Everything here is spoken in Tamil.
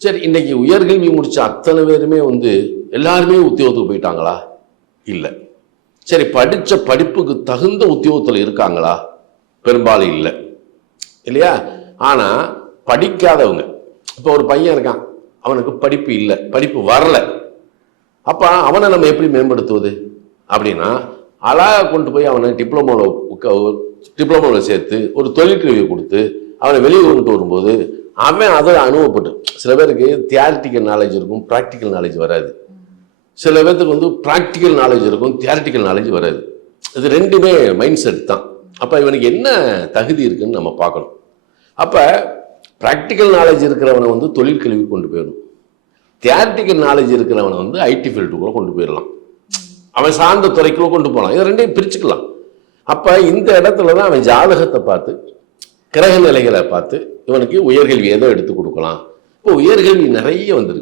சரி இன்னைக்கு உயர்கல்வி முடிச்ச அத்தனை பேருமே வந்து எல்லாருமே உத்தியோகத்துக்கு போயிட்டாங்களா? இல்லை. சரி படித்த படிப்புக்கு தகுந்த உத்தியோகத்தில் இருக்காங்களா? பெரும்பாலும் இல்லை. இல்லையா? ஆனால் படிக்காதவங்க இப்போ ஒரு பையன் இருக்கான் அவனுக்கு படிப்பு இல்லை படிப்பு வரல. அப்போ அவனை நம்ம எப்படி மேம்படுத்துவது? அப்படின்னா அழகாக கொண்டு போய் அவனை டிப்ளமோவில் டிப்ளமோவில் சேர்த்து ஒரு தொழிற்கல்வியை கொடுத்து அவனை வெளியே கொண்டு வரும்போது அவன் அதை அனுபவப்பட்டு. சில பேருக்கு தியாரிட்டிக்கல் நாலேஜ் இருக்கும் ப்ராக்டிக்கல் நாலேஜ் வராது. சில பேர்த்துக்கு வந்து ப்ராக்டிக்கல் நாலேஜ் இருக்கும் தியாரிட்டிக்கல் நாலேஜ் வராது. இது ரெண்டுமே மைண்ட் செட் தான். அப்போ இவனுக்கு என்ன தகுதி இருக்குன்னு நம்ம பார்க்கணும். அப்போ ப்ராக்டிக்கல் நாலேஜ் இருக்கிறவனை வந்து தொழிற்கல்வி கொண்டு போயிடணும். தியாரிட்டிக்கல் நாலேஜ் இருக்கிறவனை வந்து ஐடி ஃபீல்டுக்குள்ளே கொண்டு போயிடலாம். அவன் சார்ந்த துறைக்குள்ளே கொண்டு போகலாம். இதை ரெண்டையும் பிரிச்சுக்கலாம். அப்போ இந்த இடத்துல தான் அவன் ஜாதகத்தை பார்த்து கிரக நிலைகளை பார்த்து இவனுக்கு உயர்கல்வி ஏதோ எடுத்து கொடுக்கலாம்? இப்போ உயர்கல்வி நிறைய வந்திருக்கு.